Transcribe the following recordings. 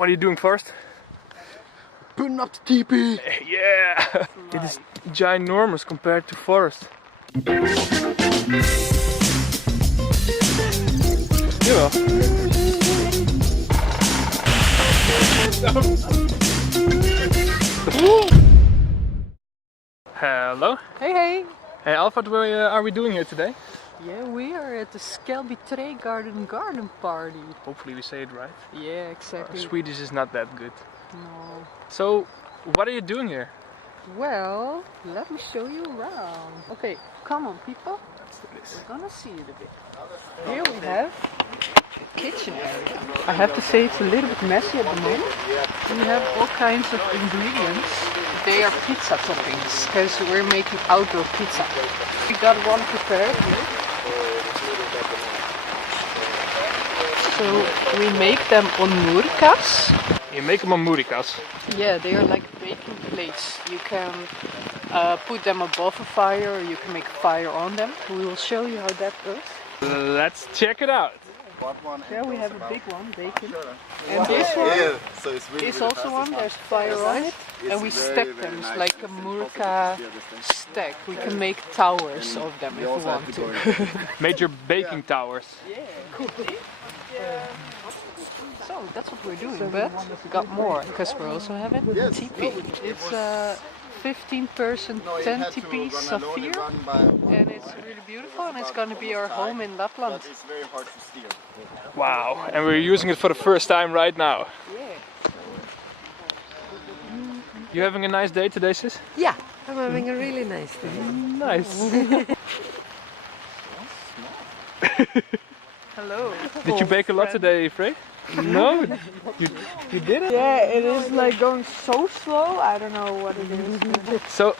What are you doing first? Putting up the teepee! Yeah! It is ginormous compared to forest. Jawel. Hello. Hey, hey! Hey Alf, what are we doing here today? Yeah, we are at the Skälbyträdgården garden party. Hopefully we say it right. Yeah, exactly. Swedish is not that good. No. So, what are you doing here? Well, let me show you around. Okay, come on people. Let's do this. We're gonna see it a bit. Here we have the kitchen area. I have to say it's a little bit messy at the moment. We have all kinds of ingredients. They are pizza toppings because we're making outdoor pizza. We got one prepared here. So we make them on murkas. You make them on murikas. Yeah, they are like baking plates. You can put them above a fire or you can make a fire on them. We will show you how that goes. Let's check it out. There we have a big one, bacon. And this one is also one, there's fire on it. And we stack them, it's like a murka stack. We can make towers of them if we want to. Major baking towers. Yeah, cool. So that's what we're doing, but we got more because we're also having tentipi. It's a 15-person tentipi sapphire, and it's really beautiful, and it's going to be our home in Lapland. Wow, and we're using it for the first time right now. Yeah. You having a nice day today, sis? Yeah, I'm having a really nice day. Nice. Hello. Did you bake a lot today, Frey? No? You did it? Yeah, it is like going so slow. I don't know what it is. So,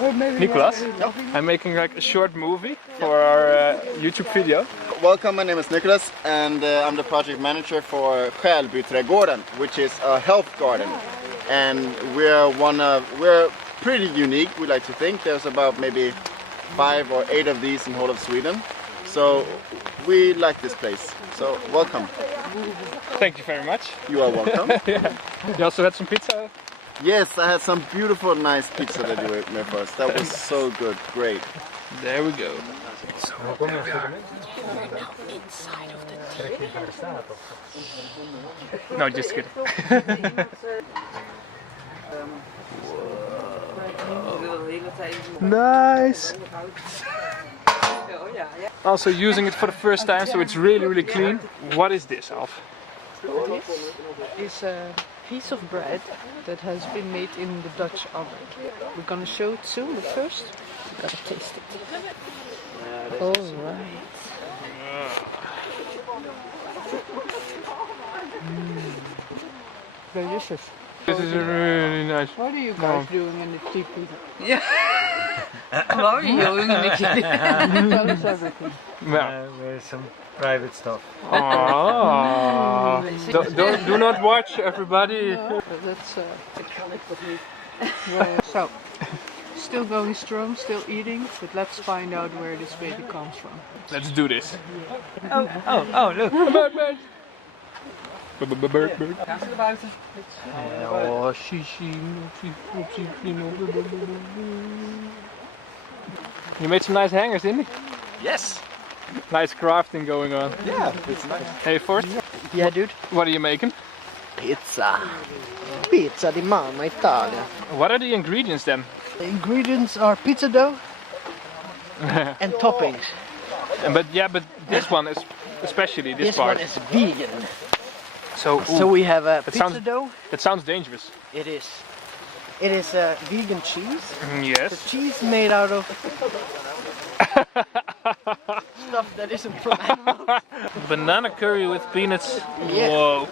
Nicolas, I'm making like a short movie for our YouTube video. Welcome, my name is Nicholas and I'm the project manager for Skälbyträdgården, which is a health garden. And we're pretty unique, we like to think. There's about maybe 5 or 8 of these in whole of Sweden. So we like this place. So welcome. Thank you very much. You are welcome. Yeah. You also had some pizza? Yes, I had some beautiful, nice pizza that you made for us. That was so good, great. There we go. So We're now inside of the no, just kidding. Nice. Also using it for the first time, so it's really clean. What is this, Alf? This is a piece of bread that has been made in the Dutch oven. We're gonna show it soon, but first we gotta taste it. Alright. Delicious. This is really nice. What are you guys doing in the teepee? Yeah. What are you doing in the kitchen? Tell us everything. Yeah. With some private stuff. Aww. Do not watch, everybody. That's so, still going strong, still eating, but let's find out where this baby comes from. Let's do this. Oh, look. Bird, bird. Bird, bird. Oh, You made some nice hangers, didn't you? yes. Nice crafting going on. Yeah, it's nice. Hey, Forrest, Yeah, dude. what are you making? Pizza. Pizza di Mamma Italia. What are the ingredients then? The ingredients are pizza dough and toppings. But this one is especially this part. One is vegan. So We have a That pizza sounds- dough. It sounds dangerous. It is. It is vegan cheese. The Yes. cheese made out of stuff that isn't from animals. Banana curry with peanuts. Yeah. Whoa.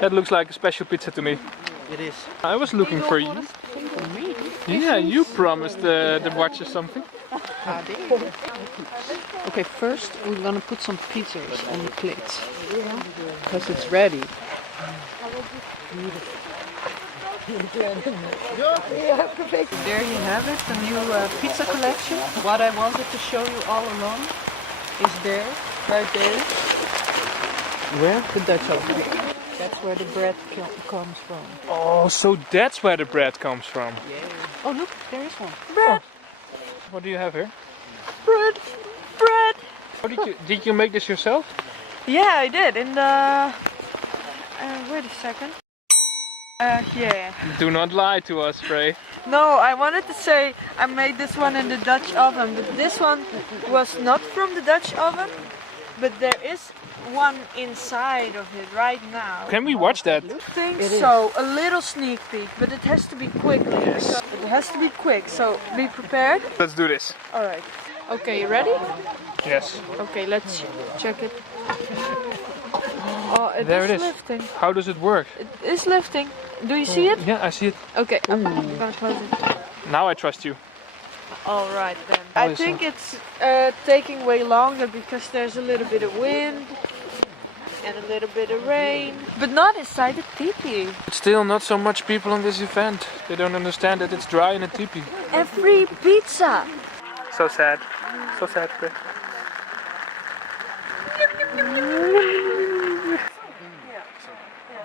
That looks like a special pizza to me. It is. I was looking for you. Yeah, you promised the watchers something. Okay, first we're gonna put some pizzas on the plates because it's ready. There you have it, the new pizza collection. What I wanted to show you all along is there, right there. Where? The Dutch oven. That's that's where the bread comes from. Oh, so that's where the bread comes from. Oh, look, there is one. Bread. What do you have here? Bread. Bread. How did you make this yourself? Yeah, I did. In the. Wait a second. Yeah. Do not lie to us, Frey. No, I wanted to say I made this one in the Dutch oven, but this one was not from the Dutch oven. But there is one inside of it right now. Can we watch that? I think so. A little sneak peek, but it has to be quickly. Yes. It has to be quick, so be prepared. Let's do this. Alright. Okay, you ready? Yes. Okay, let's check it. Oh, There it is is. lifting. How does it work? It is lifting. Do you see it? Yeah, I see it. Okay, I'm gonna close it. Now I trust you. Alright then. Oh, I is think it's taking way longer because there's a little bit of wind and a little bit of rain. But not inside the teepee. But still not so much people on this event. They don't understand that it's dry in a teepee. Every pizza. So sad. So sad, Frey.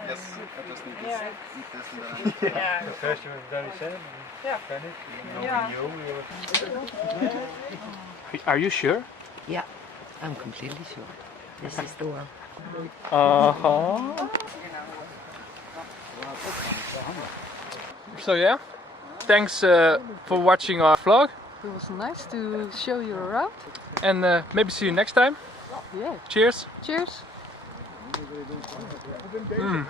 Yes, I just need to eat this and then The first you have done is finish. Are you sure? Yeah, I'm completely sure. This is the one. Uh-huh. So yeah, thanks for watching our vlog. It was nice to show you around. And maybe see you next time. Yeah. Cheers. Cheers. Mm.